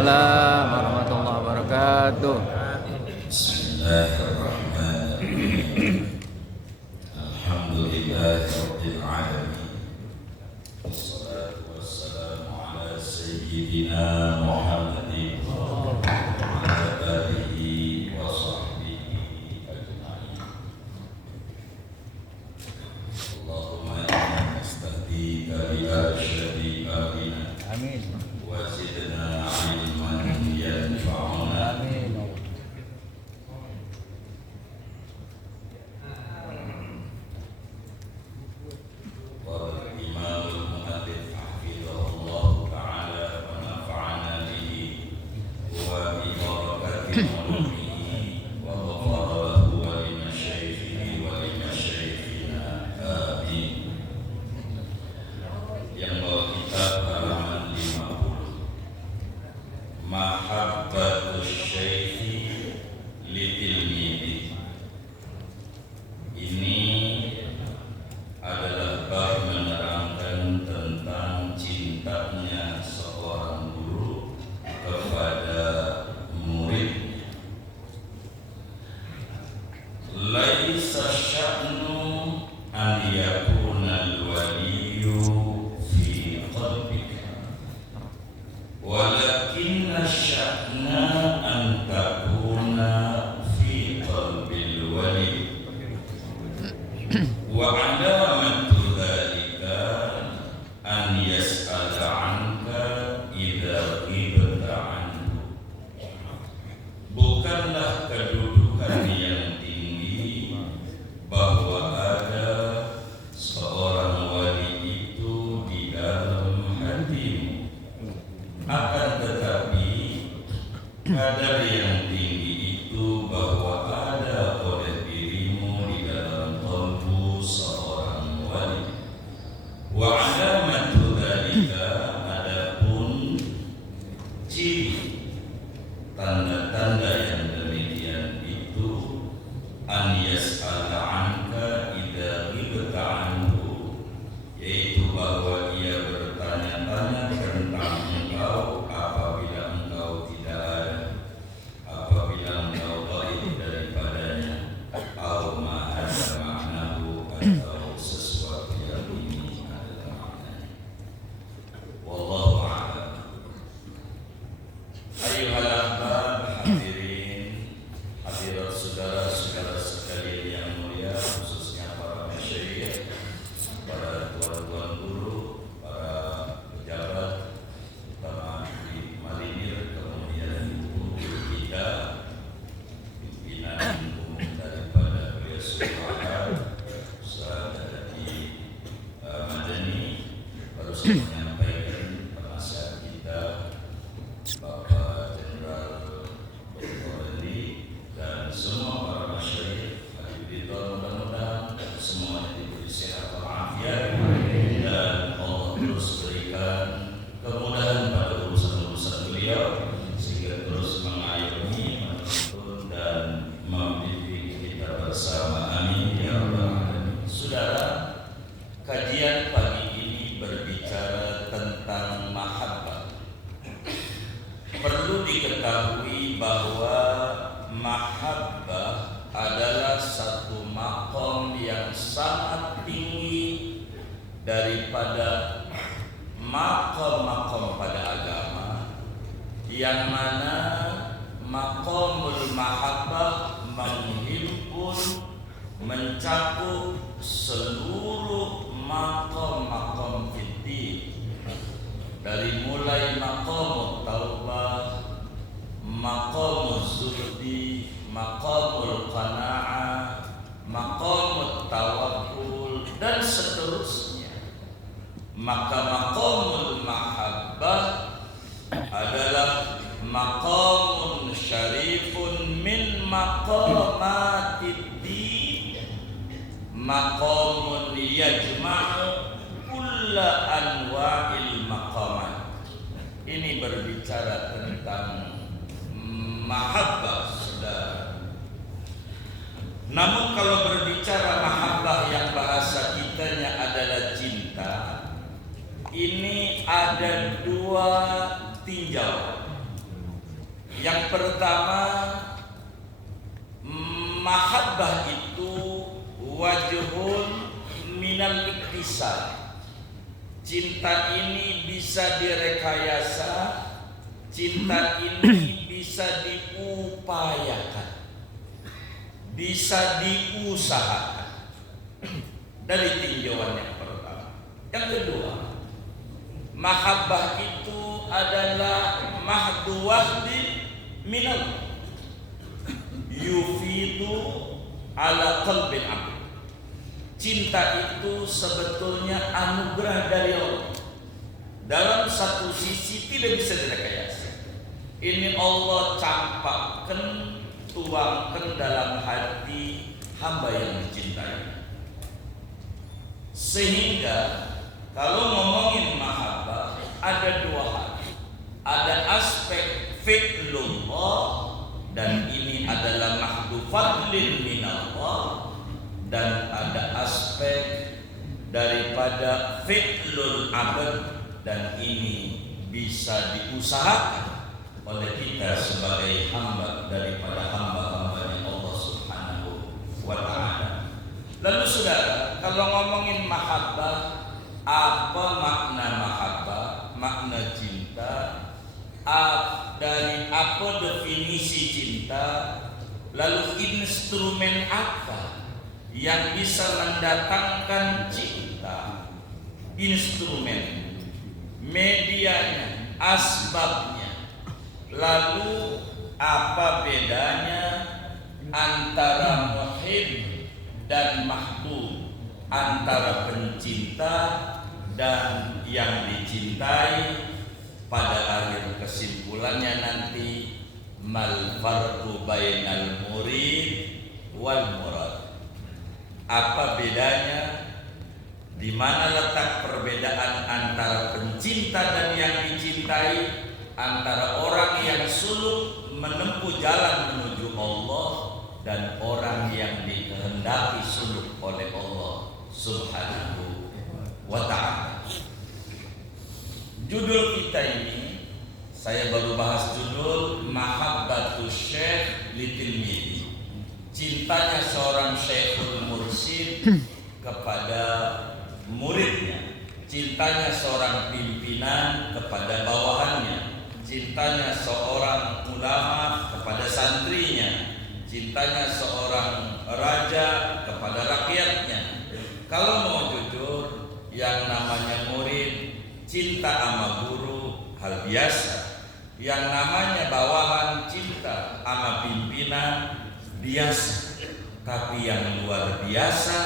Waalaikumsalam warahmatullahi wabarakatuh. Bismillahirrahmanirrahim. Alhamdulillahirabbil alamin. Wassalatu wassalamu ala sayyidina Muhammadin wa ala alihi wa sahbihi ajma'in. Allahumma inna nastahdika bi arsyadi amina. Amin. Wa zidna ilman yanfa'una. Amin. Mahabbatus syaikhi litilmidi. Ini adalah bab menerangkan tentang cintanya seorang guru kepada murid. Laisa sya'nu an yakuna al-waliyyu fi qalbika, walakinna sya'na an takuna fi qalbil wali. Wa alamatu dhalika an yas'ala anka idza ghibta anhu. Bukanlah kedudukan yang tinggi bahwa ada seorang wali itu di dalam hatimu, akan tetapi kadar yang tinggi itu bahwa ada oleh dirimu di dalam qalbu seorang wali. Wa alamatu dzalika, adapun ciri tanda-tanda yang demikian itu, an yas'ala anka idza ghibta anhu, yaitu bahwa ia bertanya-tanya tentang engkau apabila engkau tidak ada, apabila engkau ghaib daripadanya, atau ma ada maknahu, atau sesuatu yang ini adalah maknanya. Wallahu a'lam. Ayuhal ahbab, hadirin hadirat, saudara-saudara sekalian yang mulia, khususnya para masyayikh, para tuan-tuan guru, para pejabat, terutama di Marinir, kemudian ibu kita, pimpinan umum daripada beliau Sultan Ustaz di Madani, baru saja menyampaikan penasihat kita Bapak Jenderal Dr. Rendi, dan semua para masyayikh, hadirin, mudah-mudahan semuanya diberi sehat walafiat, dan Allah terus berikan kemudahan pada urusan-urusan beliau, sehingga terus mengayomi, menuntun, dan membimbing kita bersama. Amin ya rabbal alamin. Saudara, kajian pagi ini berbicara tentang mahabbah. Perlu diketahui bahwa mahabbah adalah satu maqam yang sangat tinggi daripada maqam-maqam pada agama, yang mana maqamul mahabbah menghimpun, mencakup seluruh maqam-maqam fiddin, dari mulai maqamut taubah, maqamul zuhdi, maqamul qana'ah, maqamut tawakkul, dan seterusnya. Maka maqamul mahabbah adalah maqamun syarifun min maqamatid din, maqamun yajma'u kulla anwa'il maqamat. Ini berbicara tentang mahabbah, saudara. Namun kalau berbicara mahabbah yang bahasa kitanya adalah cinta, ini ada dua tinjauan. Yang pertama, mahabbah itu wajhun minal iktisad. Cinta ini bisa direkayasa, cinta ini bisa diupayakan, bisa diusahakan. Dari tinjauan yang pertama. Yang kedua, mahabbah itu adalah mahdu wahdin minal yufidu ala qalbil abd. Cinta itu sebetulnya anugerah dari Allah. Dalam satu sisi tidak bisa direkayasa. Ini Allah campakkan, tuangkan dalam hati hamba yang dicintai. Sehingga kalau ngomongin mahabbah ada dua hal. Ada aspek fi'lullah, dan ini adalah mahdu fadlin minallah, dan ada aspek daripada fi'lul abad, dan ini bisa diusahakan oleh kita sebagai hamba daripada hamba-hambanya Allah Subhanahu wa ta'ala. Lalu saudara, kalau ngomongin mahabbah, apa makna mahabbah, makna cinta, dari apa definisi cinta, lalu instrumen apa yang bisa mendatangkan cinta, instrumen, medianya, asbabnya, lalu apa bedanya antara muhib dan mahbub, antara pencinta dan yang dicintai. Pada akhir kesimpulannya nanti mal farqu bainal murid wal murad. Apa bedanya? Di mana letak perbedaan antara pencinta dan yang dicintai, antara orang yang suluk menempuh jalan menuju Allah dan orang yang dikehendaki suluk oleh Allah Subhanahu wa ta'ala. Judul kita ini, saya baru bahas judul Mahabbatus Syekh Litilmidi. Cintanya seorang Syekhul Mursyid kepada muridnya, cintanya seorang pimpinan kepada bawahannya, cintanya seorang ulama kepada santrinya, cintanya seorang raja kepada rakyatnya. Kalau mau jujur, yang namanya murid cinta sama guru hal biasa, yang namanya bawahan cinta sama pimpinan biasa. Tapi yang luar biasa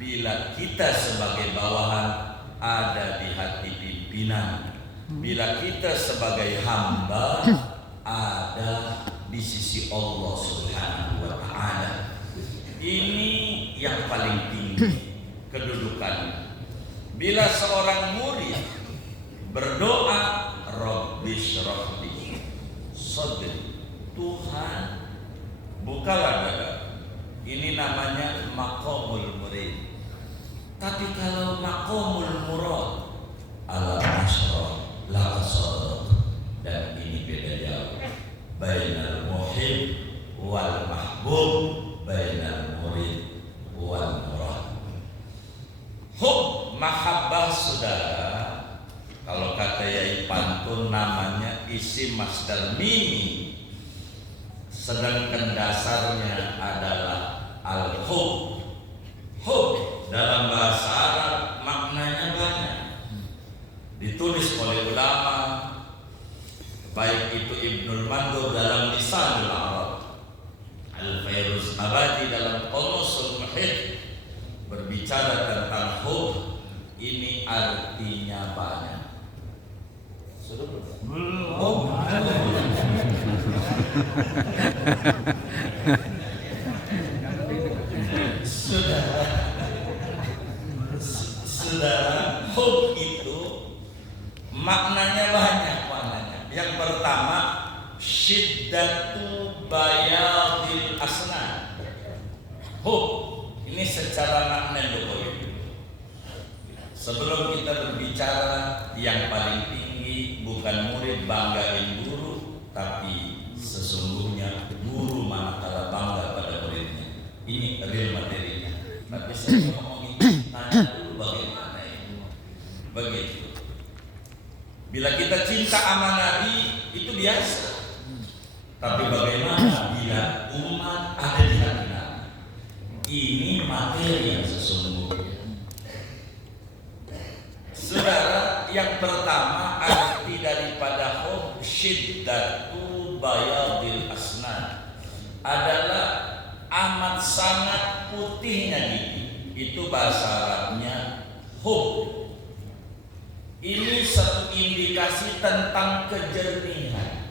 bila kita sebagai bawahan ada di hati pimpinan, bila kita sebagai hamba ada di sisi Allah Subhanahu wa ta'ala. Ini yang paling tinggi kedudukannya. Bila seorang murid berdoa, Rabbi syrahli sadri, Tuhan bukalah dada. Ini namanya maqamul murid. Tapi kalau maqamul murad, ala asyrah la sadaq, dan ini beda jauh. Bainal muhib wal mahbub, bainal murid wal murad. Hub, mahabbah saudara, kalau kata Yai Pantun namanya isim masdar mimi, sedangkan dasarnya adalah al-hub. Hub dalam bahasa Arab maknanya banyak, ditulis oleh ulama, baik itu Ibnul Mandur dalam Lisanul Arab, Al-Fairuz Abadi dalam Qamusul Muhit, berbicara tentang hub. Ini artinya banyak. Belum. Saudara, hub itu maknanya banyak maknanya. Yang pertama, syiddatu bayadil asnan. Hub ini secara makna dulu. Sebelum kita berbicara, yang paling tinggi bukan murid banggain guru, tapi saya ngomongin cinta dulu bagaimana itu. Begitu. Bila kita cinta sama Nabi itu biasa. Tapi bagaimana bila umat ada di hati Nabi? Ini materi yang sesungguhnya. Saudara, yang pertama arti daripada hub syiddatu bayadil asnan adalah amat sangat putihnya gigi. Itu bahasa Arabnya hub. Ini satu indikasi tentang kejernihan.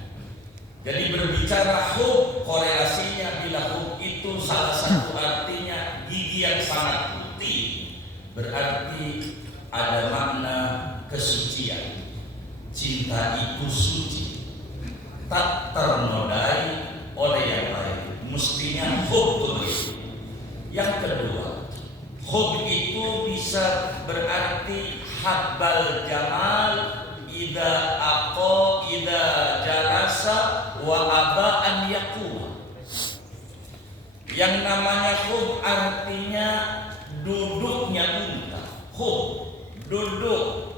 Jadi berbicara hub, korelasinya bila hub itu salah satu artinya gigi yang sangat putih, berarti ada makna kesucian. Cinta itu suci, tak ternodai oleh yang lain. Mestinya hub itu. Yang kedua, hub itu bisa berarti habbal jamal idza aqa idza jalasa wa aba an yaquma. Yang namanya hub artinya duduknya unta. Hub, duduk,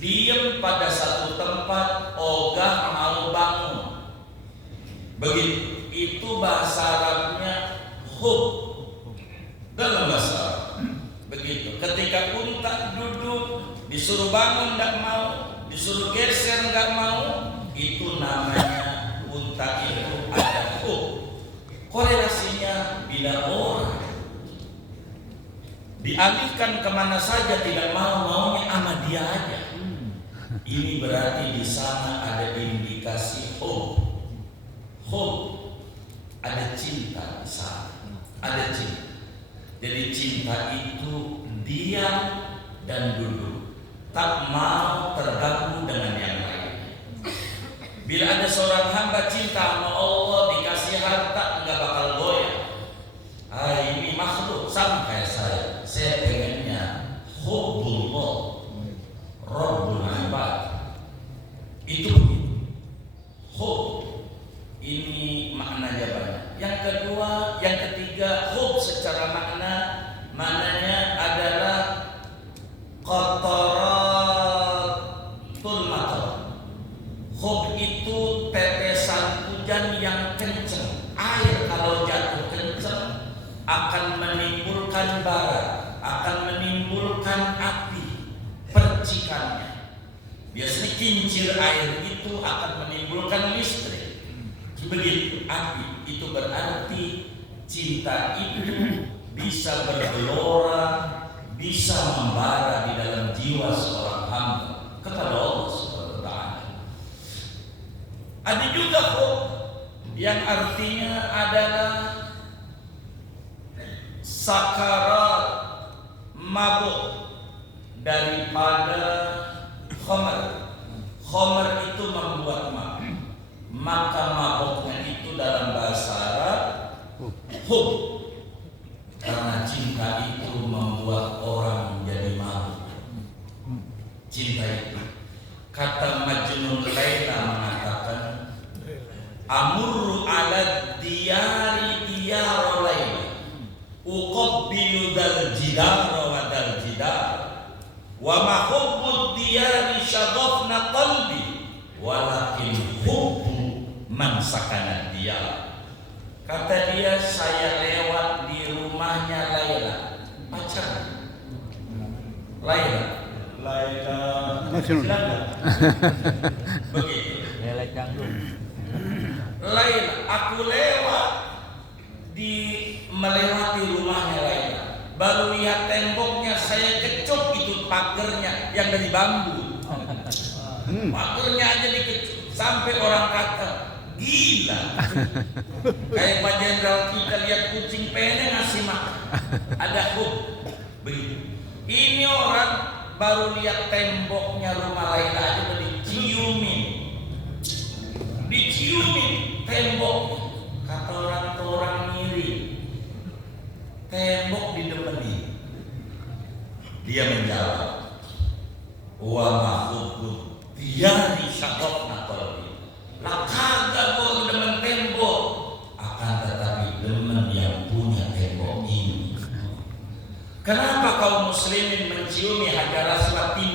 diam pada satu tempat, ogah mau bangun. Begitu, itu bahasa Arabnya hub dalam bahasa Arab. Begitu, ketika unta duduk, disuruh bangun tidak mau, disuruh geser nggak mau, itu namanya unta itu ada hub. Korelasinya bila orang dialihkan kemana saja tidak mau, maunya sama dia aja. Ini berarti di sana ada indikasi hub. Hub, ada cinta di sana, ada cinta. Jadi cinta itu diam dan duduk, tak mau tergabung dengan yang lain. Bila ada seorang hamba cinta sama Allah, dikasih harta nggak bakal goyah. Ini makhluk sama kayak saya pengennya hubbullah Rabbul Ibad. Itu begitu. Hub ini maknanya banyak. Yang kedua, yang ketiga, hub secara maknanya adalah qataratul matar. Hub itu tetesan hujan yang kencang. Air kalau jatuh kencang akan menimbulkan bara, akan menimbulkan api, percikannya. Biasanya kincir air itu akan menimbulkan listrik. Begitu api, itu berarti cinta itu bisa bergelora, bisa membara di dalam jiwa seorang hamba kepada Allah Subhanahu wa taala. Ada juga hub yang artinya adalah sakarat, mabuk daripada khamar. Khamar itu membuat mabuk, maka mabuknya itu dalam bahasa Arab hub. Karena cinta itu membuat orang menjadi mabuk. Cinta itu, kata Majnun Laila mengatakan, amurru ala diyari diyara Laila, uqabbilu dal jidar wa dal jidar, wa ma hubbud diyari syadafna qalbi, walakin hubbu man sakana diyar. Kata dia, saya lewat di rumahnya Laila, pacar Laila begitu. Laila, aku lewat melewati rumahnya Laila, baru lihat temboknya, saya kecup itu pagernya yang dari bambu. Pagernya aja dikecup, sampai orang kata gila. Kayak Pak Jenderal kita lihat kucing pengen ngasih makan. Ada hub. Begitu. Ini orang baru lihat temboknya rumah Laila aja udah diciumin temboknya. Kata orang ngiri, tembok didemeni. Dia menjawab, wa mahubud diyari syadofna qalbi. Lah kagak gua demen tembok, akan tetapi demen yang punya tembok ini. Kenapa kaum muslimin menciumi hajar aswad timbang